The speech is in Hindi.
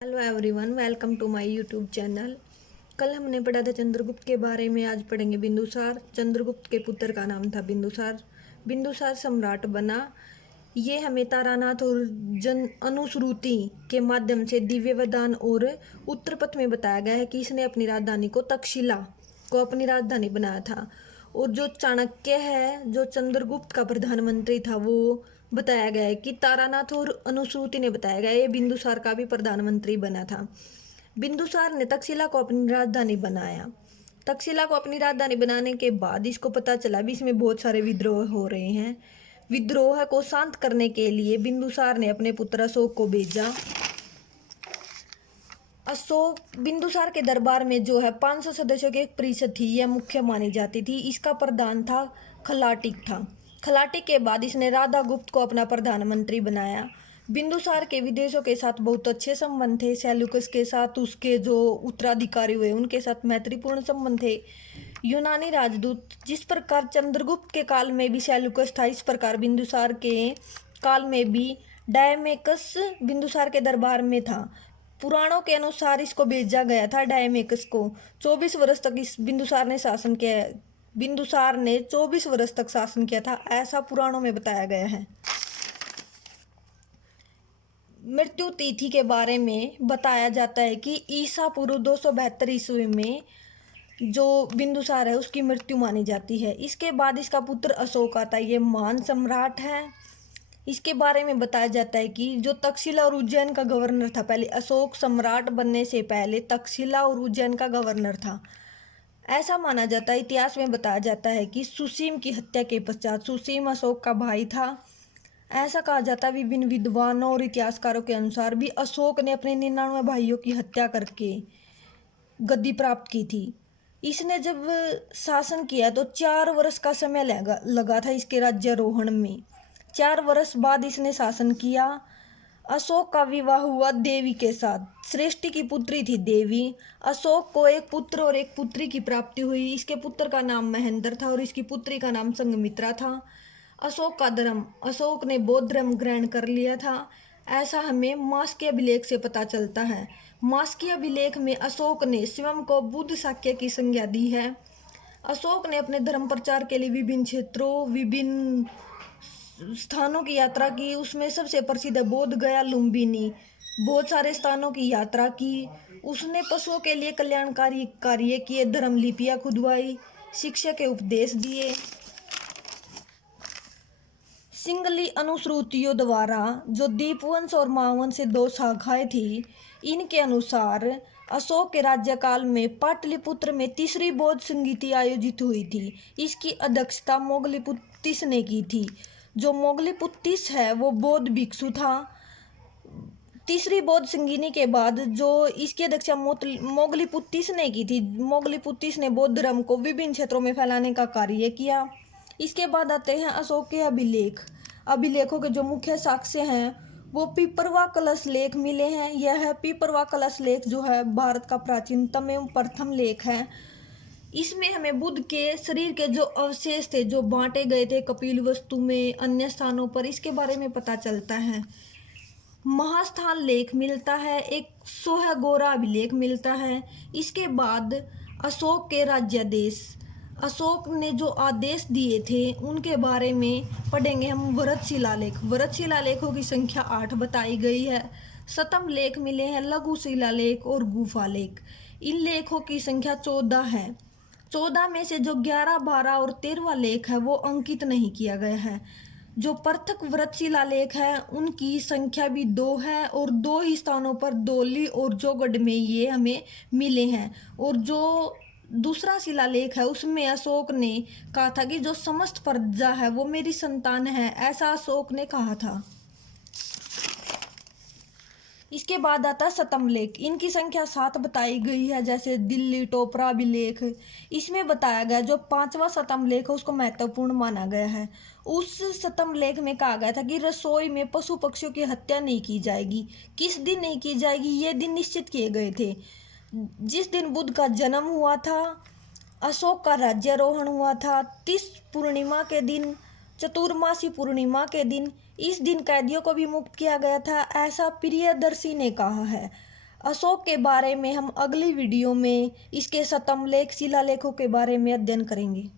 Hello everyone, welcome to my YouTube channel. कल हमने पढ़ा था चंद्रगुप्त के बारे में, आज पढ़ेंगे बिंदुसार। चंद्रगुप्त के पुत्र का नाम था बिंदुसार। बिंदुसार सम्राट बना। ये हमें तारानाथ और जन अनुश्रुति के माध्यम से दिव्य वरदान और उत्तर पथ में बताया गया है कि इसने अपनी राजधानी को तक्षशिला को अपनी राजधानी बनाया था। और जो चाणक्य है, जो चंद्रगुप्त का प्रधानमंत्री था, वो बताया गया है कि तारानाथ और अनुश्रुति ने बताया गया है ये बिंदुसार का भी प्रधानमंत्री बना था। बिंदुसार ने तक्षशिला को अपनी राजधानी बनाया। तक्षशिला को अपनी राजधानी बनाने के बाद इसको पता चला भी इसमें बहुत सारे विद्रोह हो रहे हैं। विद्रोह को शांत करने के लिए बिंदुसार ने अपने पुत्र अशोक को भेजा। अशोक बिंदुसार के दरबार में जो है 500 सदस्यों की एक परिषद थी, यह मुख्य मानी जाती थी। इसका प्रधान था खलाटिक था। खलाटिक के बाद इसने राधा गुप्त को अपना प्रधानमंत्री बनाया। बिंदुसार के विदेशों के साथ बहुत अच्छे संबंध थे। सेल्यूकस के साथ, उसके जो उत्तराधिकारी हुए उनके साथ मैत्रीपूर्ण संबंध थे। यूनानी राजदूत, जिस प्रकार चंद्रगुप्त के काल में भी सेल्यूकस था, इस प्रकार बिंदुसार के काल में भी डायमेकस बिंदुसार के दरबार में था। पुराणों के अनुसार इसको भेजा गया था डायमेकस को। 24 वर्ष तक इस बिंदुसार ने शासन किया। बिंदुसार ने 24 वर्ष तक शासन किया था, ऐसा पुराणों में बताया गया है। मृत्यु तिथि के बारे में बताया जाता है कि ईसा पूर्व 272 ईस्वी में जो बिंदुसार है उसकी मृत्यु मानी जाती है। इसके बाद इसका पुत्र अशोक आता है। ये महान सम्राट है। इसके बारे में बताया जाता है कि जो तक्षशिला और उज्जैन का गवर्नर था, पहले अशोक सम्राट बनने से पहले तक्षशिला और उज्जैन का गवर्नर था। ऐसा माना जाता है, इतिहास में बताया जाता है कि सुसीम की हत्या के पश्चात, सुसीम अशोक का भाई था। ऐसा कहा जाता है विभिन्न विद्वानों और इतिहासकारों के अनुसार भी अशोक ने अपने 99 भाइयों की हत्या करके गद्दी प्राप्त की थी। इसने जब शासन किया तो 4 वर्ष का समय लगा था इसके राज्यारोहण में। 4 वर्ष बाद इसने शासन किया। अशोक का विवाह हुआ देवी के साथ। श्रेष्ठी की पुत्री थी देवी। अशोक को एक पुत्र और एक पुत्री की प्राप्ति हुई। इसके पुत्र का नाम महेंद्र था और इसकी पुत्री का नाम संघमित्रा था। अशोक का धर्म, अशोक ने बौद्ध धर्म ग्रहण कर लिया था, ऐसा हमें मास्की अभिलेख से पता चलता है। मास्की अभिलेख में अशोक ने स्वयं को बुद्ध शाक्य की संज्ञा दी है। अशोक ने अपने धर्म प्रचार के लिए विभिन्न क्षेत्रों, विभिन्न स्थानों की यात्रा की। उसमें सबसे प्रसिद्ध है बोध गया, लुम्बिनी। बहुत सारे स्थानों की यात्रा की। उसने पशुओं के लिए कल्याणकारी कार्य किए, धर्म लिपियां खुदवाई, शिक्षा के उपदेश दिए। सिंगली अनुश्रुतियों द्वारा जो दीपवंश और महावंश से 2 शाखाएं थी, इनके अनुसार अशोक के राज्यकाल में पाटलिपुत्र में तीसरी बौद्ध संगीति आयोजित हुई थी। इसकी अध्यक्षता मोगलीपुत्तिस ने की थी। जो मोगलीपुत्तिस है वो बौद्ध भिक्षु था। तीसरी बौद्ध संगीति के बाद जो इसकी अध्यक्षता मोगलीपुत्तिस ने की थी, मोगलीपुत्तिस ने बौद्ध धर्म को विभिन्न क्षेत्रों में फैलाने का कार्य किया। इसके बाद आते हैं अशोक के अभिलेख। अभिलेखों के जो मुख्य साक्ष्य हैं वो पिपरवा कलश लेख मिले हैं। यह है पिपरवा कलश लेख, जो है भारत का प्राचीनतम एवं प्रथम लेख है। इसमें हमें बुद्ध के शरीर के जो अवशेष थे, जो बांटे गए थे कपिल वस्तु में, अन्य स्थानों पर, इसके बारे में पता चलता है। महास्थान लेख मिलता है, एक सोहगोरा अभिलेख मिलता है। इसके बाद अशोक के राज्यादेश, अशोक ने जो आदेश दिए थे उनके बारे में पढ़ेंगे हम। वरद शिलालेख, वरद शिलालेखों की संख्या 8 बताई गई है। शतम लेख मिले हैं, लघु शिलालेख और गुफा लेख। इन लेखों की संख्या 14 है। 14 में से जो 11, 12 और 13वां लेख है वो अंकित नहीं किया गया है। जो पृथक व्रत शिलालेख है उनकी संख्या भी 2 है और 2 ही स्थानों पर, दोली और जोगढ़ में, ये हमें मिले हैं। और जो दूसरा शिलालेख है उसमें अशोक ने कहा था कि जो समस्त प्रजा है वो मेरी संतान है, ऐसा अशोक ने कहा था। इसके बाद आता है शतम लेख। इनकी संख्या 7 बताई गई है, जैसे दिल्ली टोपरा अभिलेख। इसमें बताया गया जो 5वां शतम लेख है उसको महत्वपूर्ण माना गया है। उस शतम लेख में कहा गया था कि रसोई में पशु पक्षियों की हत्या नहीं की जाएगी। किस दिन नहीं की जाएगी, ये दिन निश्चित किए गए थे। जिस दिन बुद्ध का जन्म हुआ था, अशोक का राज्यारोहण हुआ था, 30 पूर्णिमा के दिन, चतुर्मासी पूर्णिमा के दिन, इस दिन कैदियों को भी मुक्त किया गया था, ऐसा प्रियदर्शी ने कहा है। अशोक के बारे में हम अगली वीडियो में इसके शतमलेख शिलालेखों के बारे में अध्ययन करेंगे।